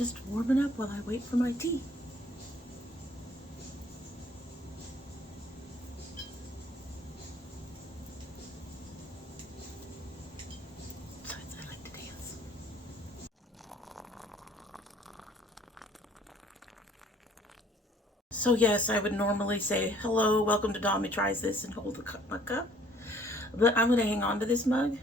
just warming up while I wait for my tea. Besides, I like to dance. So yes, I would normally say, hello, welcome to domytriesthis and hold my cup. But I'm going to hang on to this mug,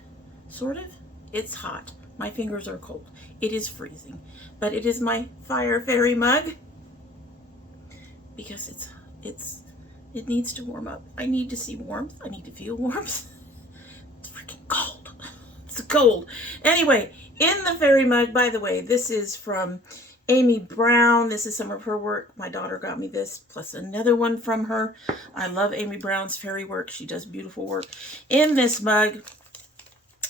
sort of. It's hot. My fingers are cold. It is freezing. But it is my fire fairy mug because it needs to warm up. I need to see warmth. I need to feel warmth. It's freaking cold. It's cold. Anyway, in the fairy mug, by the way, this is from Amy Brown. This is some of her work. My daughter got me this, plus another one from her. I love Amy Brown's fairy work. She does beautiful work. In this mug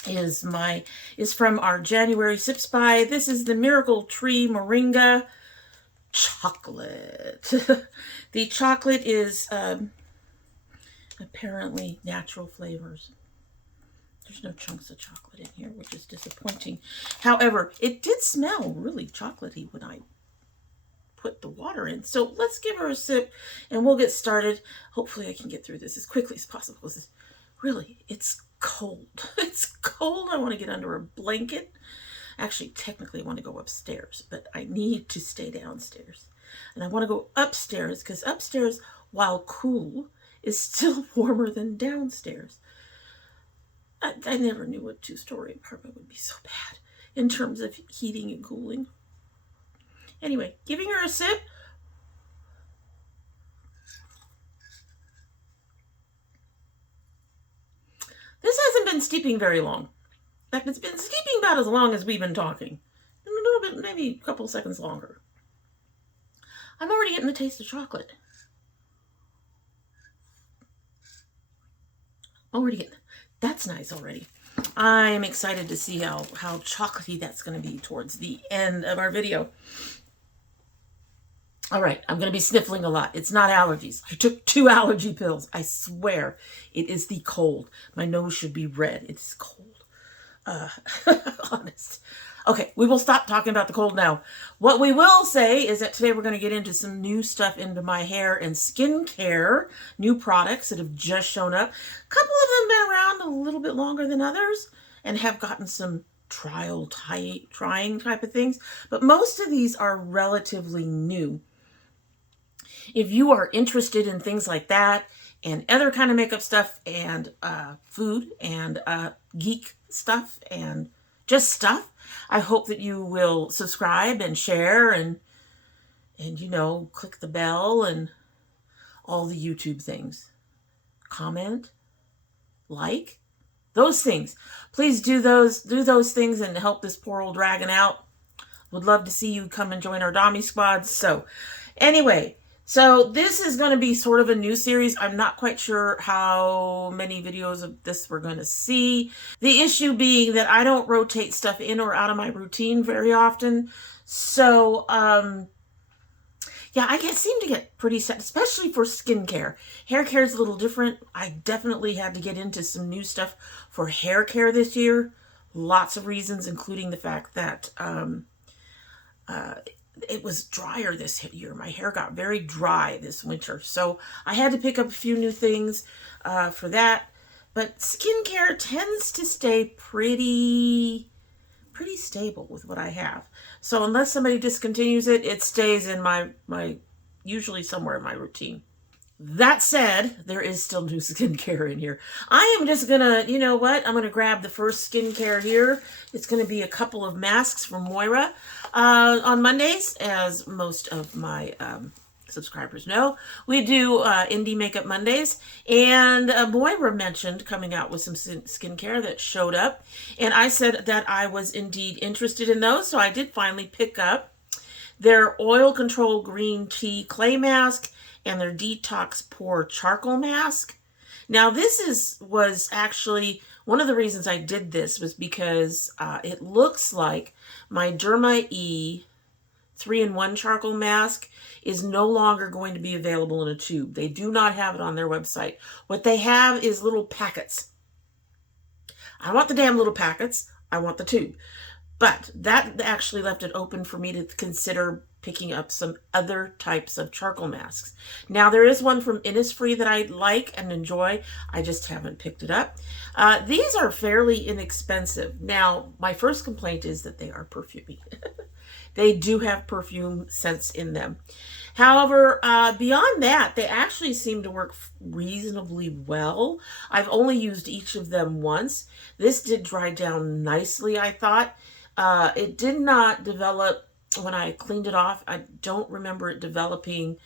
is from our January Sips By. This is the Miracle Tree Moringa chocolate. The chocolate is apparently natural flavors. There's no chunks of chocolate in here, which is disappointing. However, it did smell really chocolatey when I put the water in. So let's give her a sip and we'll get started. Hopefully I can get through this as quickly as possible. Because really, it's cold. It's cold. I want to get under a blanket. Actually, technically I want to go upstairs, but I need to stay downstairs. And I want to go upstairs because upstairs, while cool, is still warmer than downstairs. I never knew a two-story apartment would be so bad in terms of heating and cooling. Anyway, giving her a sip. This hasn't been steeping very long. In fact, it's been steeping about as long as we've been talking. A little bit, maybe a couple seconds longer. I'm already getting the taste of chocolate. Already getting, that's nice already. I'm excited to see how chocolatey that's going to be towards the end of our video. All right, I'm going to be sniffling a lot. It's not allergies. I took 2 allergy pills. I swear it is the cold. My nose should be red. It's cold. Honest. Okay, we will stop talking about the cold now. What we will say is that today we're going to get into some new stuff into my hair and skincare, new products that have just shown up. A couple of them have been around a little bit longer than others and have gotten some trying type of things, but most of these are relatively new. If you are interested in things like that and other kind of makeup stuff and food and geek stuff and just stuff, I hope that you will subscribe and share and you know, click the bell and all the YouTube things. Comment, like, those things. Please do those things and help this poor old dragon out. Would love to see you come and join our Dommy squad. So anyway, so this is going to be sort of a new series. I'm not quite sure how many videos of this we're going to see. The issue being that I don't rotate stuff in or out of my routine very often. So, yeah, I seem to get pretty set, especially for skincare. Hair care is a little different. I definitely had to get into some new stuff for hair care this year. Lots of reasons, including the fact that it was drier this year. My hair got very dry this winter. So I had to pick up a few new things for that. But skincare tends to stay pretty stable with what I have. So unless somebody discontinues it, it stays in my usually somewhere in my routine. That said, there is still new skincare in here. I am just gonna, you know what? I'm gonna grab the first skincare here. It's gonna be a couple of masks from MOIRA on Mondays, as most of my subscribers know. We do Indie Makeup Mondays, and MOIRA mentioned coming out with some skincare that showed up, and I said that I was indeed interested in those, so I did finally pick up their Oil Control Green Tea Clay Mask and their Detox Pore Charcoal Mask. Now this was actually one of the reasons I did this was because it looks like my Derma E 3-in-1 charcoal mask is no longer going to be available in a tube. They do not have it on their website. What they have is little packets. I want the damn little packets. I want the tube. But that actually left it open for me to consider picking up some other types of charcoal masks. Now, there is one from Innisfree that I like and enjoy. I just haven't picked it up. These are fairly inexpensive. Now, my first complaint is that they are perfumey. They do have perfume scents in them. However, beyond that, they actually seem to work reasonably well. I've only used each of them once. This did dry down nicely, I thought. It did not develop when I cleaned it off. I don't remember it developing.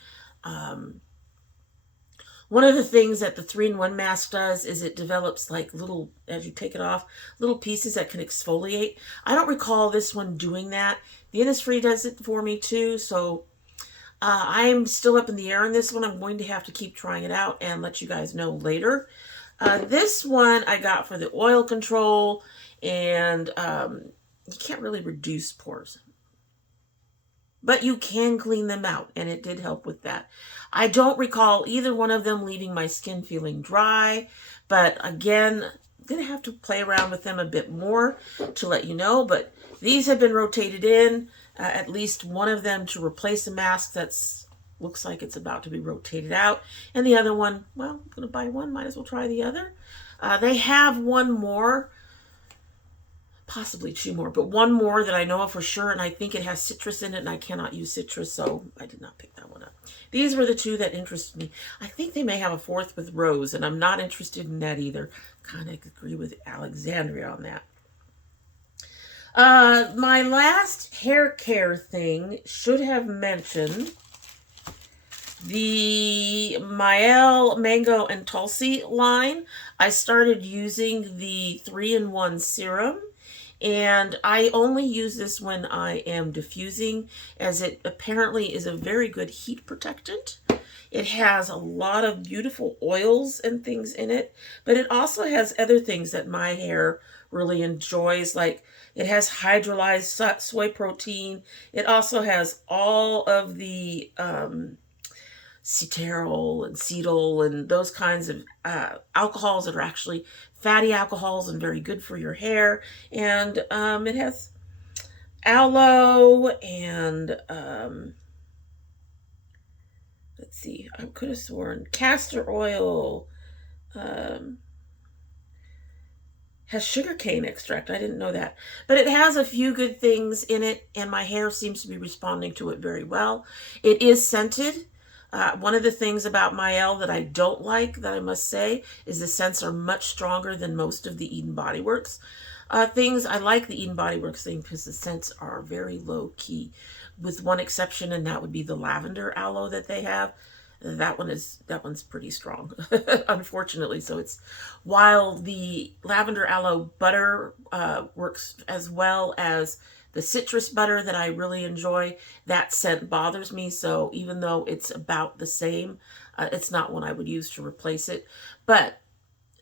One of the things that the 3-in-1 mask does is it develops like little, as you take it off, little pieces that can exfoliate. I don't recall this one doing that. The Innisfree does it for me too, so I'm still up in the air on this one. I'm going to have to keep trying it out and let you guys know later. This one I got for the oil control, and you can't really reduce pores, but you can clean them out, and it did help with that. I don't recall either one of them leaving my skin feeling dry, but again, I'm going to have to play around with them a bit more to let you know, but these have been rotated in, at least one of them to replace a mask that's looks like it's about to be rotated out, and the other one, well, I'm going to buy one, might as well try the other. They have one more, possibly 2 more, but one more that I know of for sure, and I think it has citrus in it, and I cannot use citrus, so I did not pick that one up. These were the 2 that interested me. I think they may have a 4th with rose, and I'm not interested in that either. Kind of agree with Alexandria on that. My last hair care thing should have mentioned the e.l.f. Mango and Tulsi line. I started using the 3-in-1 serum, and I only use this when I am diffusing, as it apparently is a very good heat protectant. It has a lot of beautiful oils and things in it, but it also has other things that my hair really enjoys, like it has hydrolyzed soy protein. It also has all of the citral and cetyl and those kinds of alcohols that are actually fatty alcohols and very good for your hair. And it has aloe and let's see, I could have sworn castor oil, has sugarcane extract. I didn't know that. But it has a few good things in it, and my hair seems to be responding to it very well. It is scented. One of the things about my e.l.f. that I don't like, that I must say, is the scents are much stronger than most of the Eden Body Works things. I like the Eden Body Works thing because the scents are very low key, with one exception, and that would be the lavender aloe that they have. That one's pretty strong, unfortunately. So it's, while the lavender aloe butter works as well as the citrus butter that I really enjoy, that scent bothers me. So even though it's about the same, it's not one I would use to replace it. But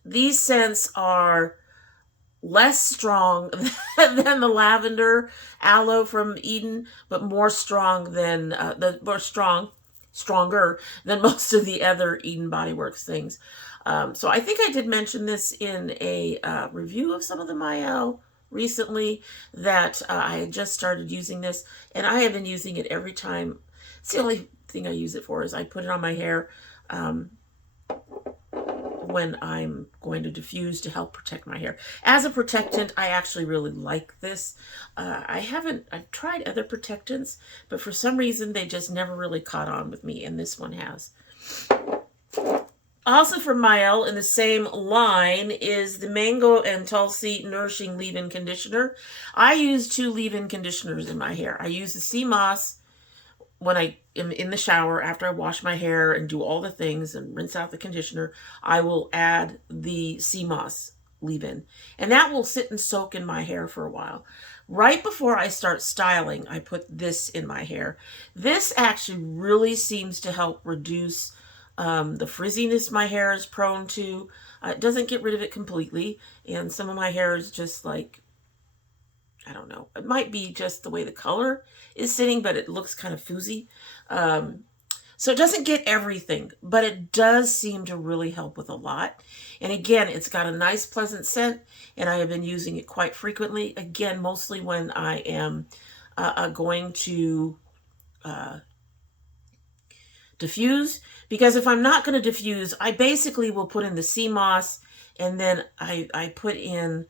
these scents are less strong than the lavender aloe from Eden, but more strong than stronger than most of the other Eden Body Works things. So I think I did mention this in a review of some of the e.l.f. recently, that I had just started using this, and I have been using it every time. It's the only thing I use it for, is I put it on my hair when I'm going to diffuse to help protect my hair. As a protectant, I actually really like this. I've tried other protectants, but for some reason they just never really caught on with me, and this one has. Also from e.l.f. in the same line is the Mango and Tulsi Nourishing Leave-In Conditioner. I use 2 leave-in conditioners in my hair. I use the sea moss when I am in the shower after I wash my hair and do all the things and rinse out the conditioner. I will add the sea moss leave-in, and that will sit and soak in my hair for a while. Right before I start styling, I put this in my hair. This actually really seems to help reduce the frizziness my hair is prone to. It doesn't get rid of it completely, and some of my hair is just like, I don't know, it might be just the way the color is sitting, but it looks kind of fuzzy. So it doesn't get everything, but it does seem to really help with a lot. And again, it's got a nice pleasant scent, and I have been using it quite frequently. Again, mostly when I am going to diffuse, because if I'm not going to diffuse, I basically will put in the sea moss, and then I put in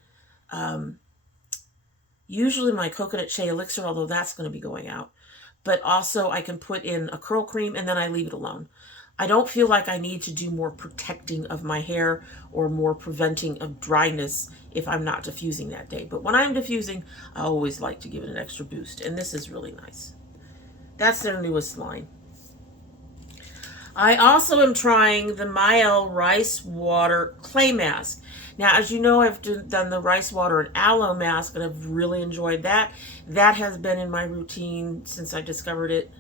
usually my coconut shea elixir, although that's going to be going out. But also I can put in a curl cream, and then I leave it alone. I don't feel like I need to do more protecting of my hair or more preventing of dryness if I'm not diffusing that day. But when I'm diffusing, I always like to give it an extra boost, and this is really nice. That's their newest line. I also am trying the e.l.f. Rice Water Clay Mask. Now, as you know, I've done the rice water and aloe mask, and I've really enjoyed that. That has been in my routine since I discovered it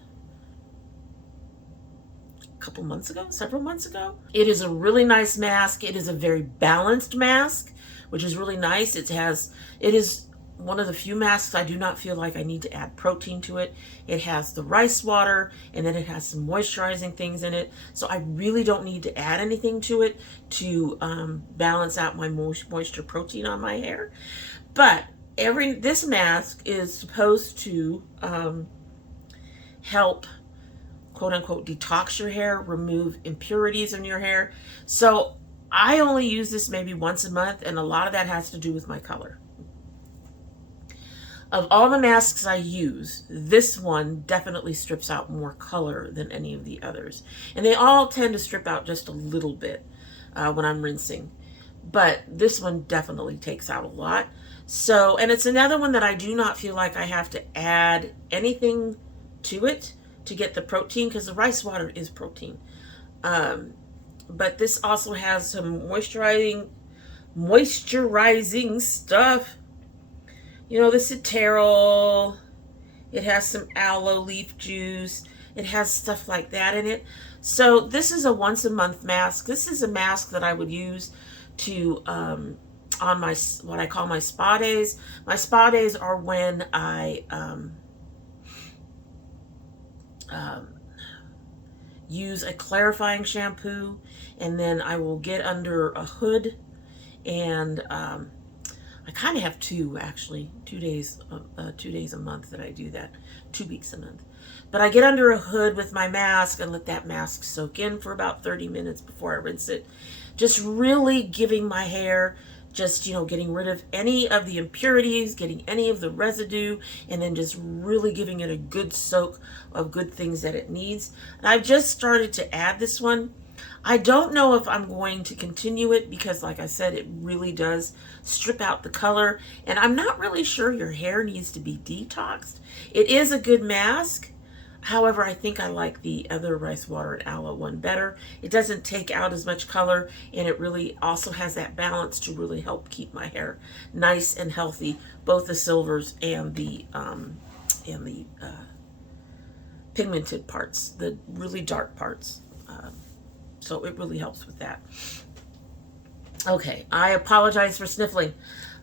a couple months ago, several months ago. It is a really nice mask. It is a very balanced mask, which is really nice. It is one of the few masks I do not feel like I need to add protein to it. It has the rice water, and then it has some moisturizing things in it. So I really don't need to add anything to it to balance out my moisture protein on my hair. But this mask is supposed to help, quote unquote, detox your hair, remove impurities in your hair. So I only use this maybe once a month, and a lot of that has to do with my color. Of all the masks I use, this one definitely strips out more color than any of the others. And they all tend to strip out just a little bit when I'm rinsing. But this one definitely takes out a lot. So, and it's another one that I do not feel like I have to add anything to it to get the protein, because the rice water is protein. But this also has some moisturizing stuff. You know, the ctrl, it has some aloe leaf juice, it has stuff like that in it. So this is a once a month mask. This is a mask that I would use to, on my, what I call my spa days. My spa days are when I use a clarifying shampoo, and then I will get under a hood, and I kind of have two, actually, 2 days a month that I do that, 2 weeks a month. But I get under a hood with my mask and let that mask soak in for about 30 minutes before I rinse it. Just really giving my hair, just, you know, getting rid of any of the impurities, getting any of the residue, and then just really giving it a good soak of good things that it needs. And I've just started to add this one. I don't know if I'm going to continue it because, like I said, it really does strip out the color, and I'm not really sure your hair needs to be detoxed. It is a good mask. However, I think I like the other rice water and aloe one better. It doesn't take out as much color, and it really also has that balance to really help keep my hair nice and healthy, both the silvers and the pigmented parts, the really dark parts. So it really helps with that. Okay, I apologize for sniffling.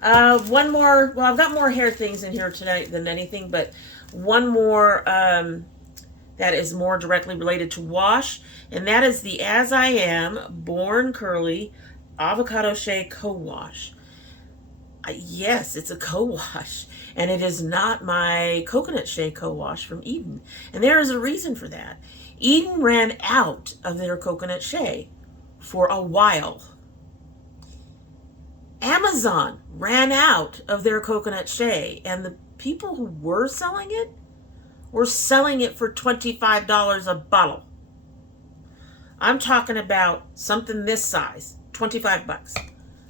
One more, well, I've got more hair things in here tonight than anything, but one more that is more directly related to wash, and that is the As I Am Born Curly Avocado Shea Co-Wash. Yes, it's a co-wash, and it is not my Coconut Shea Co-Wash from Eden, and there is a reason for that. Eden ran out of their coconut shea for a while. Amazon ran out of their coconut shea, and the people who were selling it for $25 a bottle. I'm talking about something this size, 25 bucks.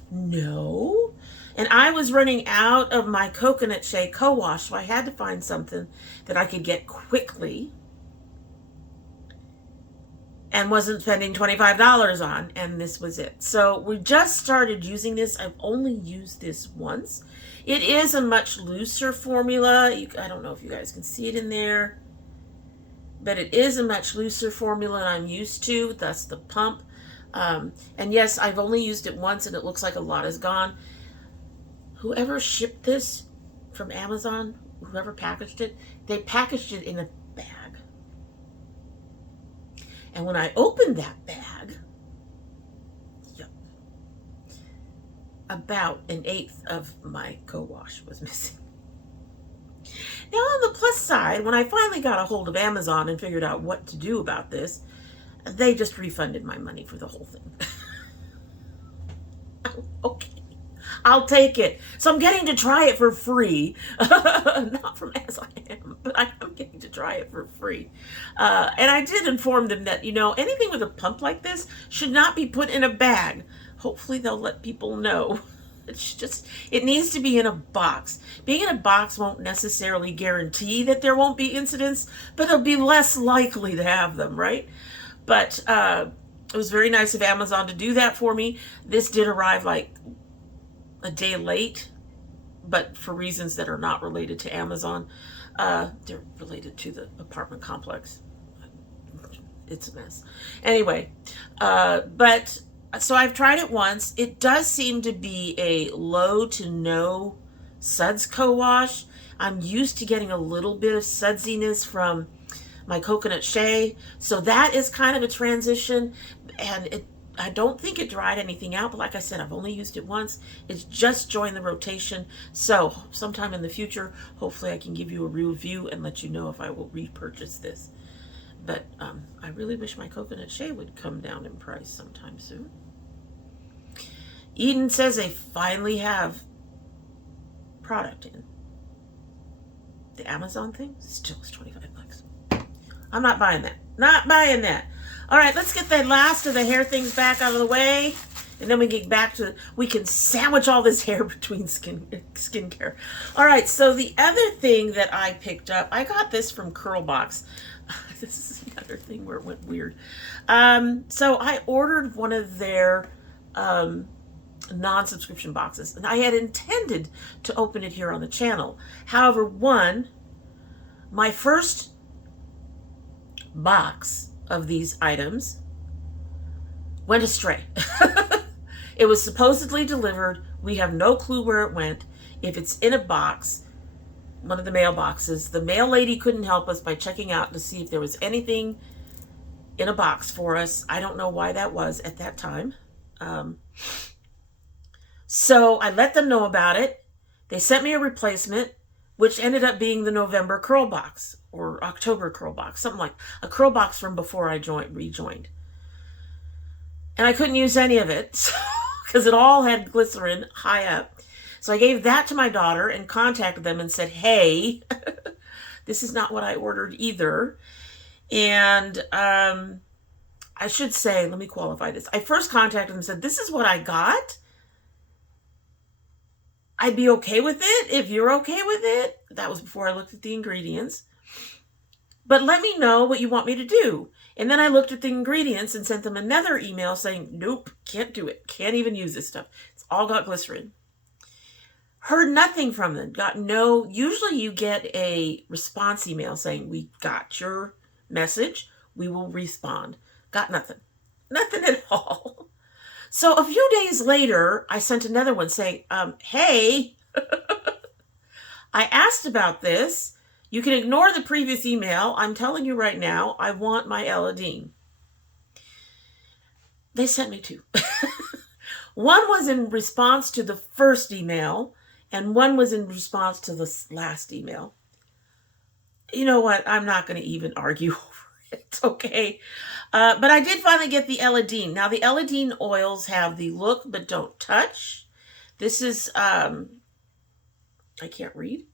No. And I was running out of my Coconut Shea Co-Wash, so I had to find something that I could get quickly and wasn't spending $25 on, and this was it. So we just started using this. I've only used this once. It is a much looser formula. I don't know if you guys can see it in there, but it is a much looser formula than I'm used to. That's the pump. And yes, I've only used it once, and it looks like a lot is gone. Whoever shipped this from Amazon, whoever packaged it, they packaged it in a bag. And when I opened that bag, yep, about 1/8 of my co-wash was missing. Now, on the plus side, when I finally got a hold of Amazon and figured out what to do about this, they just refunded my money for the whole thing. Okay, I'll take it. So I'm getting to try it for free. Not from As I Am, but I am getting to try it for free. And I did inform them that, anything with a pump like this should not be put in a bag. Hopefully they'll let people know. It needs to be in a box. Being in a box won't necessarily guarantee that there won't be incidents, but it'll be less likely to have them, right? But it was very nice of Amazon to do that for me. This did arrive like a day late, but for reasons that are not related to Amazon. They're related to the apartment complex. It's a mess. Anyway, so I've tried it once. It does seem to be a low to no suds co-wash. I'm used to getting a little bit of sudsiness from my coconut shea. So that is kind of a transition. And I don't think it dried anything out. But like I said, I've only used it once. It's just joined the rotation. So sometime in the future, hopefully I can give you a review and let you know if I will repurchase this. But I really wish my coconut shea would come down in price sometime soon. Eden says they finally have product in. The Amazon thing still is $25. I'm not buying that. Not buying that. All right, let's get the last of the hair things back out of the way. And then we get back to, we can sandwich all this hair between skincare. All right, so the other thing that I picked up, I got this from Curlbox. This is another thing where it went weird. So I ordered one of their non-subscription boxes, and I had intended to open it here on the channel. However, my first box of these items went astray. It was supposedly delivered. We have no clue where it went. If it's in a box, one of the mail boxes, the mail lady couldn't help us by checking out to see if there was anything in a box for us. I don't know why that was at that time. So I let them know about it. They sent me a replacement, which ended up being the November curl box or October curl box, something like a curl box from before I rejoined. And I couldn't use any of it because it all had glycerin high up. So I gave that to my daughter and contacted them and said, hey, this is not what I ordered either. And I should say, let me qualify this. I first contacted them and said, this is what I got. I'd be okay with it if you're okay with it. That was before I looked at the ingredients. But let me know what you want me to do. And then I looked at the ingredients and sent them another email saying, nope, can't do it. Can't even use this stuff. It's all got glycerin. Heard nothing from them. Usually you get a response email saying, we got your message. We will respond. Got nothing. Nothing at all. So a few days later, I sent another one saying, hey, I asked about this. You can ignore the previous email. I'm telling you right now, I want my Eladine. They sent me two. One was in response to the first email, and one was in response to the last email. You know what? I'm not going to even argue over it, okay? But I did finally get the Eladine. Now, the Eladine oils have the look but don't touch. This is, I can't read.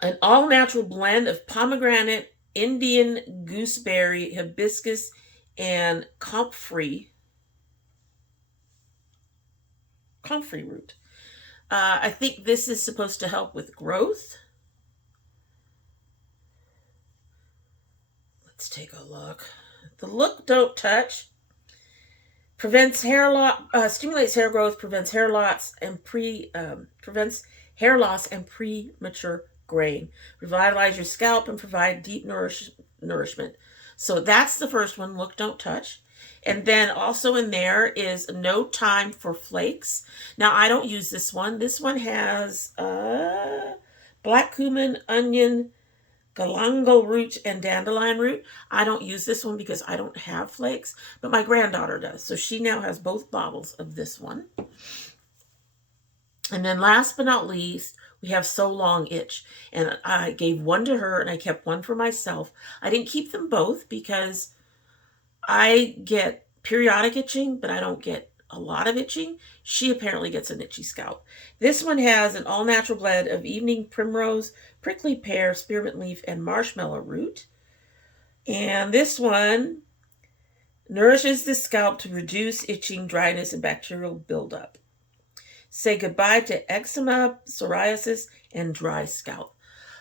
An all-natural blend of pomegranate, Indian gooseberry, hibiscus, and comfrey root. I think this is supposed to help with growth. Let's take a look. The look don't touch. Prevents hair loss, stimulates hair growth, prevents hair loss and premature graying. Revitalize your scalp and provide deep nourishment. So that's the first one, look don't touch. And then also in there is no time for flakes. Now I don't use this one. This one has black cumin, onion, galangal root and dandelion root. I don't use this one because I don't have flakes, but my granddaughter does. So she now has both bottles of this one. And then last but not least, we have So Long Itch. And I gave one to her and I kept one for myself. I didn't keep them both because I get periodic itching, but I don't get a lot of itching. She apparently gets an itchy scalp. This one has an all-natural blend of evening primrose, prickly pear, spearmint leaf, and marshmallow root. And this one nourishes the scalp to reduce itching, dryness, and bacterial buildup. Say goodbye to eczema, psoriasis, and dry scalp.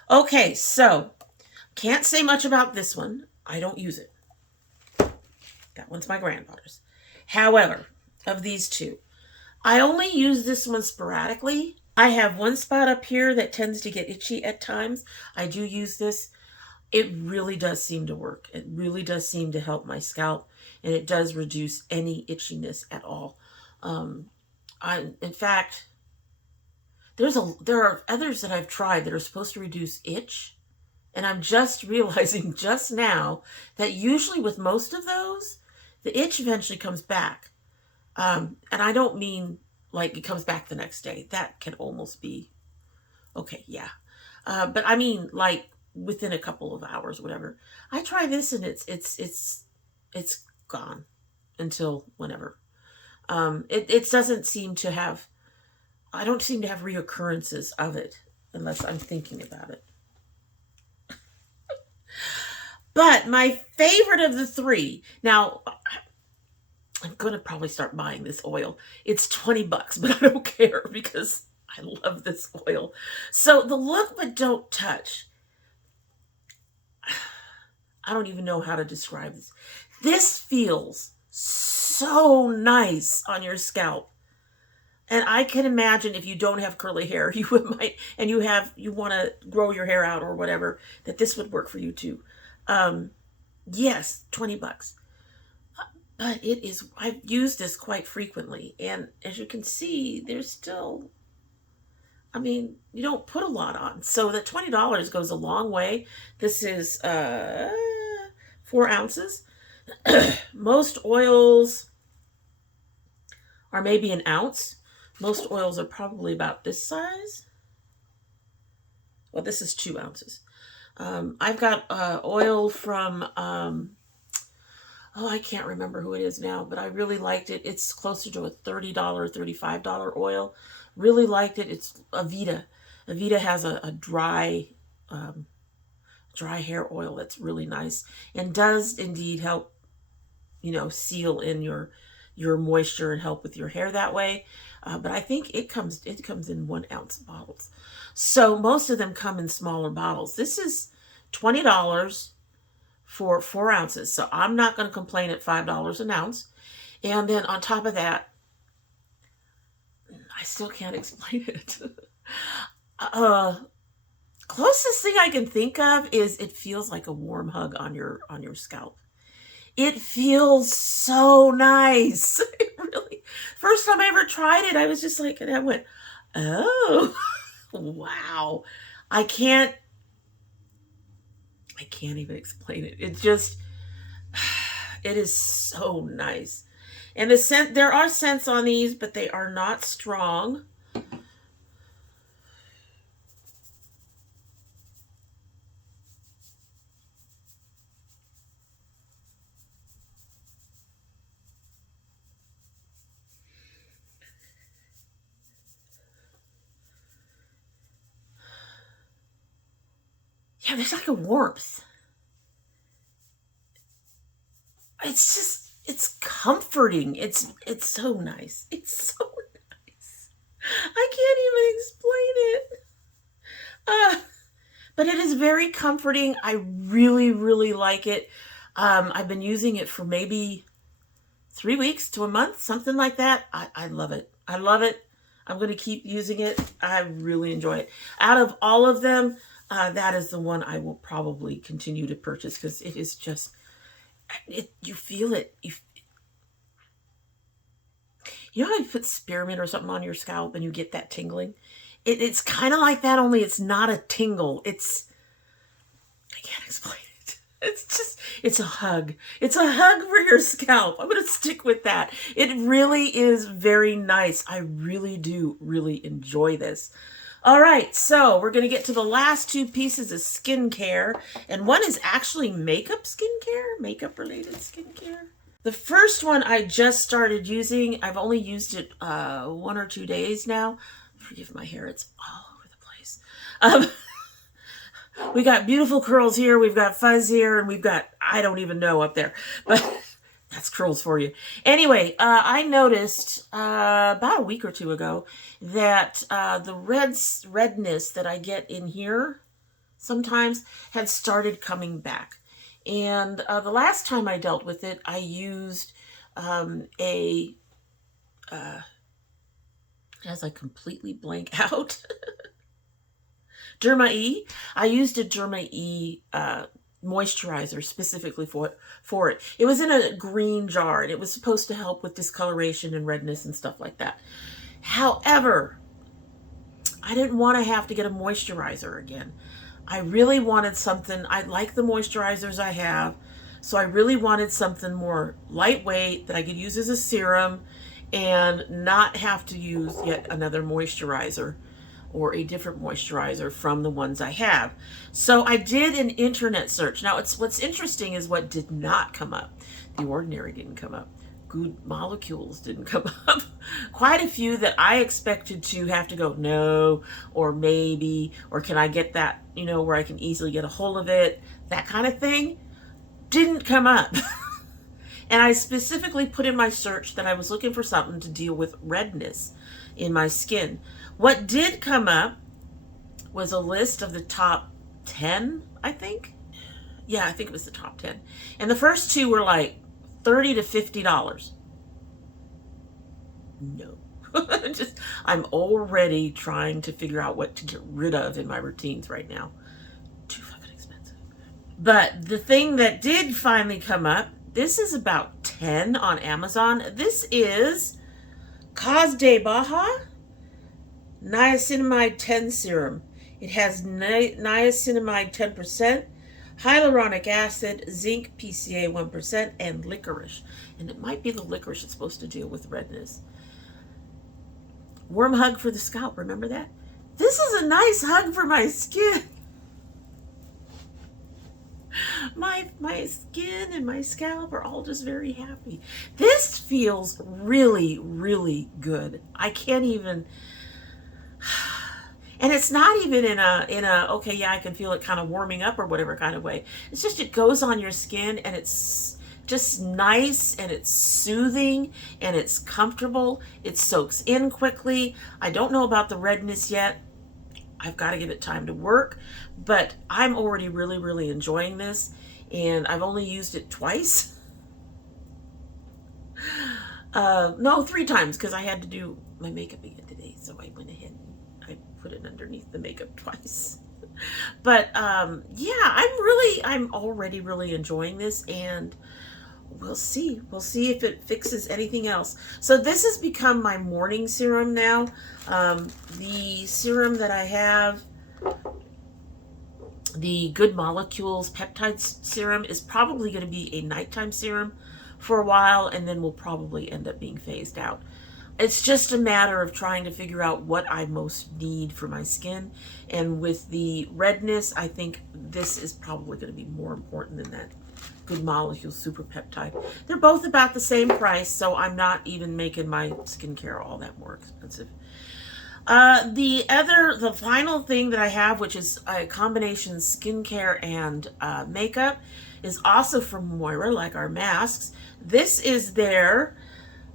Okay, so can't say much about this one. I don't use it. That one's my granddaughter's. However, of these two, I only use this one sporadically. I have one spot up here that tends to get itchy at times. I do use this. It really does seem to work. It really does seem to help my scalp, and it does reduce any itchiness at all. In fact, there are others that I've tried that are supposed to reduce itch, and I'm just realizing just now that usually with most of those, the itch eventually comes back. And I don't mean like it comes back the next day. That can almost be okay, yeah. But I mean like within a couple of hours, whatever. I try this and it's gone until whenever. It doesn't seem to have, I don't seem to have reoccurrences of it unless I'm thinking about it. But my favorite of the three, now I'm going to probably start buying this oil. It's $20, but I don't care because I love this oil. So the Look But Don't Touch, I don't even know how to describe this. This feels so nice on your scalp. And I can imagine if you don't have curly hair, you might, and you want to grow your hair out or whatever, that this would work for you too. Yes, $20. But it is, I've used this quite frequently. And as you can see, there's still, I mean, you don't put a lot on. So the $20 goes a long way. This is 4 ounces. Most oils are maybe an ounce. Most oils are probably about this size. Well, this is 2 ounces. I've got oil from, I can't remember who it is now, but I really liked it. It's closer to a $30, $35 oil. Really liked it. It's Avita. Avita has a dry hair oil that's really nice and does indeed help, seal in your moisture and help with your hair that way. But I think it comes in 1 ounce bottles. So most of them come in smaller bottles. This is $20 for 4 ounces. So I'm not going to complain at $5 an ounce. And then on top of that, I still can't explain it. Closest thing I can think of is it feels like a warm hug on your scalp. It feels so nice. It really, first time I ever tried it, I was just like, and I went, oh, wow. I can't even explain it. It just, it is so nice. And the scent, there are scents on these, but they are not strong. Yeah, there's like a warmth. It's just, it's comforting. It's so nice. It's so nice. I can't even explain it. But it is very comforting. I really, really like it. I've been using it for maybe 3 weeks to a month, something like that. I love it. I love it. I'm going to keep using it. I really enjoy it. Out of all of them, that is the one I will probably continue to purchase because it is just, you feel it. You know how you put spearmint or something on your scalp and you get that tingling? It's kind of like that, only it's not a tingle. It's, I can't explain it. It's just, it's a hug. It's a hug for your scalp. I'm going to stick with that. It really is very nice. I really do really enjoy this. All right, so we're going to get to the last two pieces of skincare. And one is actually makeup skincare, makeup-related skincare. The first one I just started using. I've only used it 1 or 2 days now. Forgive my hair, it's all over the place. We got beautiful curls here, we've got fuzz here, and we've got, I don't even know up there. But that's curls for you. Anyway, I noticed about a week or two ago that the redness that I get in here sometimes had started coming back. And the last time I dealt with it, I used as I completely blank out, Derma E. I used a Derma E moisturizer specifically for it. It was in a green jar, and it was supposed to help with discoloration and redness and stuff like that. However, I didn't want to have to get a moisturizer again. I really wanted something, I like the moisturizers I have, so I really wanted something more lightweight that I could use as a serum and not have to use yet another moisturizer or a different moisturizer from the ones I have. So I did an internet search. Now, what's interesting is what did not come up. The Ordinary didn't come up. Good Molecules didn't come up. Quite a few that I expected to have to go no, or maybe, or can I get that, you know, where I can easily get a hold of it, that kind of thing, didn't come up. And I specifically put in my search that I was looking for something to deal with redness in my skin. What did come up was a list of the top 10, I think. Yeah, I think it was the top 10. And the first two were like $30 to $50. No. I'm already trying to figure out what to get rid of in my routines right now. Too fucking expensive. But the thing that did finally come up, this is about 10 on Amazon. This is Cos de Baja Niacinamide 10 Serum. It has niacinamide 10%, hyaluronic acid, zinc, PCA 1%, and licorice. And it might be the licorice that's supposed to deal with redness. Warm hug for the scalp, remember that? This is a nice hug for my skin. My skin and my scalp are all just very happy. This feels really, really good. I can't even... And it's not even in a okay, yeah, I can feel it kind of warming up or whatever kind of way. It's just, it goes on your skin and it's just nice and it's soothing and it's comfortable. It soaks in quickly. I don't know about the redness yet. I've got to give it time to work, but I'm already really, really enjoying this, and I've only used it twice. No, 3 times, because I had to do my makeup again today, so I went ahead and I put it underneath the makeup twice. But yeah, I'm already really enjoying this, and we'll see if it fixes anything else. So this has become my morning serum now. The serum that I have, the Good Molecules Peptide Serum, is probably going to be a nighttime serum for a while, and then will probably end up being phased out. It's just a matter of trying to figure out what I most need for my skin. And with the redness, I think this is probably going to be more important than that Good Molecules Super Peptide. They're both about the same price, so I'm not even making my skincare all that more expensive. The final thing that I have, which is a combination skincare and makeup, is also from MOIRA, like our masks. This is their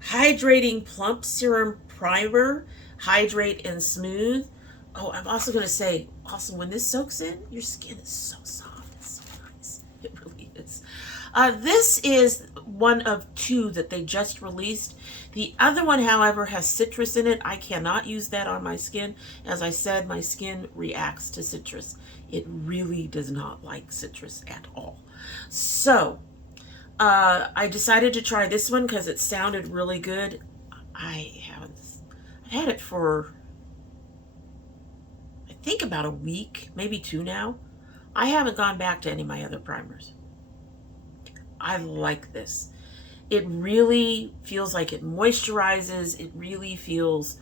Hydrating Plump Serum Primer, Hydrate and Smooth. Oh, I'm also going to say, also, when this soaks in, your skin is so soft. It's so nice. It really is. This is one of 2 that they just released. The other one, however, has citrus in it. I cannot use that on my skin. As I said, my skin reacts to citrus. It really does not like citrus at all. So, I decided to try this one because it sounded really good. I've had it for, I think, about a week, maybe 2 now. I haven't gone back to any of my other primers. I like this. It really feels like it moisturizes. It really feels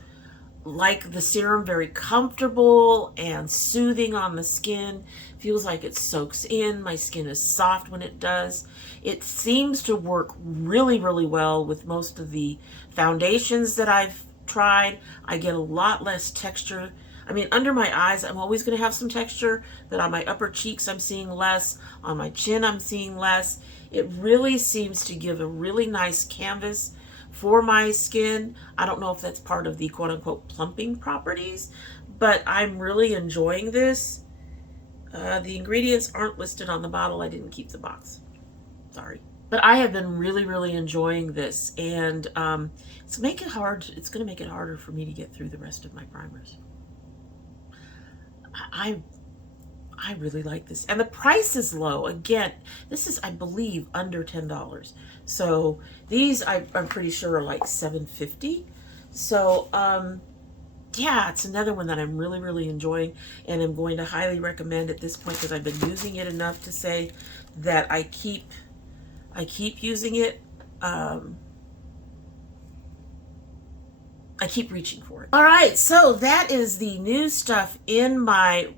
like the serum, very comfortable and soothing on the skin. Feels like it soaks in. My skin is soft when it does. It seems to work really, really well with most of the foundations that I've tried. I get a lot less texture. I mean, under my eyes, I'm always going to have some texture, but on my upper cheeks, I'm seeing less. On my chin, I'm seeing less. It really seems to give a really nice canvas for my skin. I don't know if that's part of the quote-unquote plumping properties, but I'm really enjoying this. The ingredients aren't listed on the bottle. I didn't keep the box. Sorry. But I have been really, really enjoying this, and it's going to make it harder for me to get through the rest of my primers. I really like this. And the price is low. Again, this is, I believe, under $10. So these I'm pretty sure are like $7.50. So yeah, it's another one that I'm really, really enjoying, and I'm going to highly recommend at this point because I've been using it enough to say that I keep using it. I keep reaching for it. All right, so that is the new stuff in my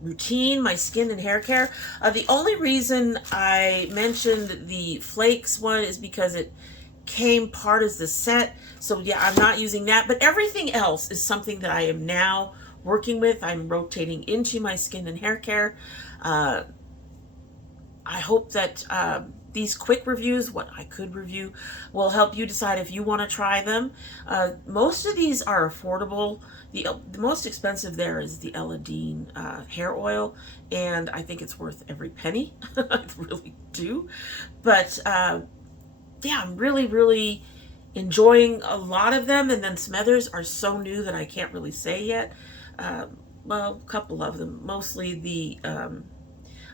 routine, my skin and hair care. The only reason I mentioned the flakes one is because it came part as the set. So yeah, I'm not using that, but everything else is something that I am now working with. I'm rotating into my skin and hair care. I hope that these quick reviews, what I could review, will help you decide if you want to try them. Most of these are affordable. The most expensive there is the Eladine hair oil, and I think it's worth every penny. I really do. But yeah, I'm really, really enjoying a lot of them, and then some others are so new that I can't really say yet. Well, a couple of them, mostly the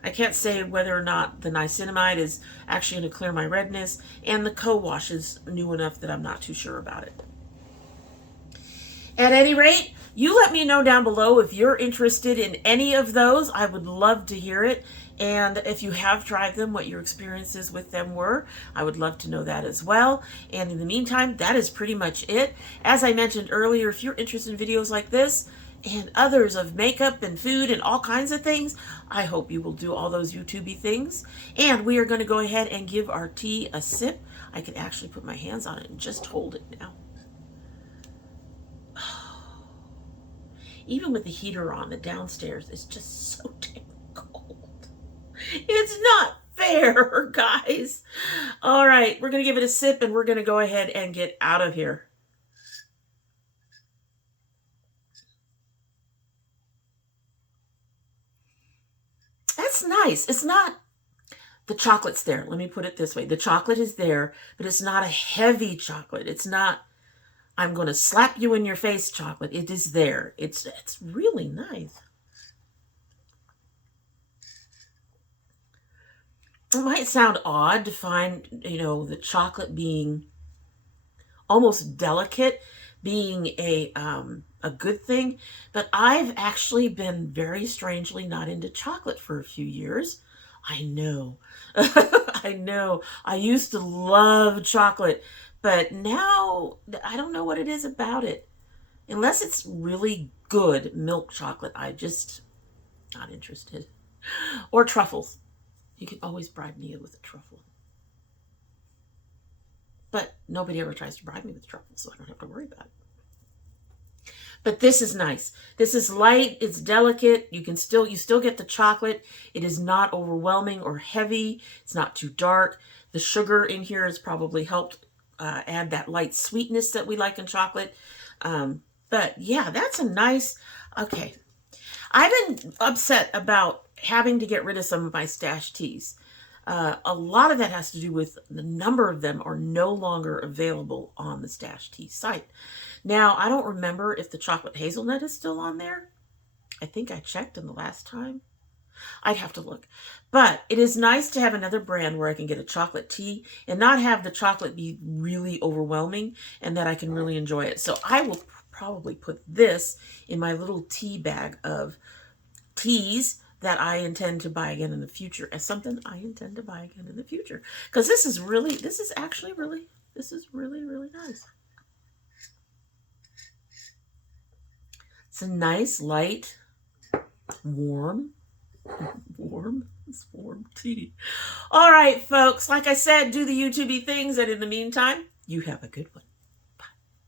I can't say whether or not the niacinamide is actually going to clear my redness, and the co-wash is new enough that I'm not too sure about it. At any rate, you let me know down below if you're interested in any of those. I would love to hear it. And if you have tried them, what your experiences with them were, I would love to know that as well. And in the meantime, that is pretty much it. As I mentioned earlier, if you're interested in videos like this, and others of makeup and food and all kinds of things, I hope you will do all those YouTubey things. And we are going to go ahead and give our tea a sip. I can actually put my hands on it and just hold it now. Even with the heater on, the downstairs is just so damn cold. It's not fair, guys. All right, we're going to give it a sip, and we're going to go ahead and get out of here. That's nice. It's not, the chocolate's there. Let me put it this way. The chocolate is there, but it's not a heavy chocolate. It's not, I'm going to slap you in your face chocolate. It is there. It's really nice. It might sound odd to find, you know, the chocolate being almost delicate, being a good thing, but I've actually been very strangely not into chocolate for a few years. I know. I know. I used to love chocolate, but now I don't know what it is about it. Unless it's really good milk chocolate, I'm just not interested. Or truffles. You can always bribe me with a truffle. But nobody ever tries to bribe me with truffles, so I don't have to worry about it. But this is nice. This is light, it's delicate. You still get the chocolate. It is not overwhelming or heavy. It's not too dark. The sugar in here has probably helped add that light sweetness that we like in chocolate. But yeah, that's a nice, okay. I've been upset about having to get rid of some of my stash teas. A lot of that has to do with the number of them are no longer available on the Stash Tea site. Now, I don't remember if the chocolate hazelnut is still on there. I think I checked in the last time. I'd have to look. But it is nice to have another brand where I can get a chocolate tea and not have the chocolate be really overwhelming, and that I can really enjoy it. So I will probably put this in my little tea bag of teas that I intend to buy again in the future, as something I intend to buy again in the future. Because this is really nice. It's a nice, light, warm tea. All right, folks, like I said, do the YouTubey things, and in the meantime, you have a good one.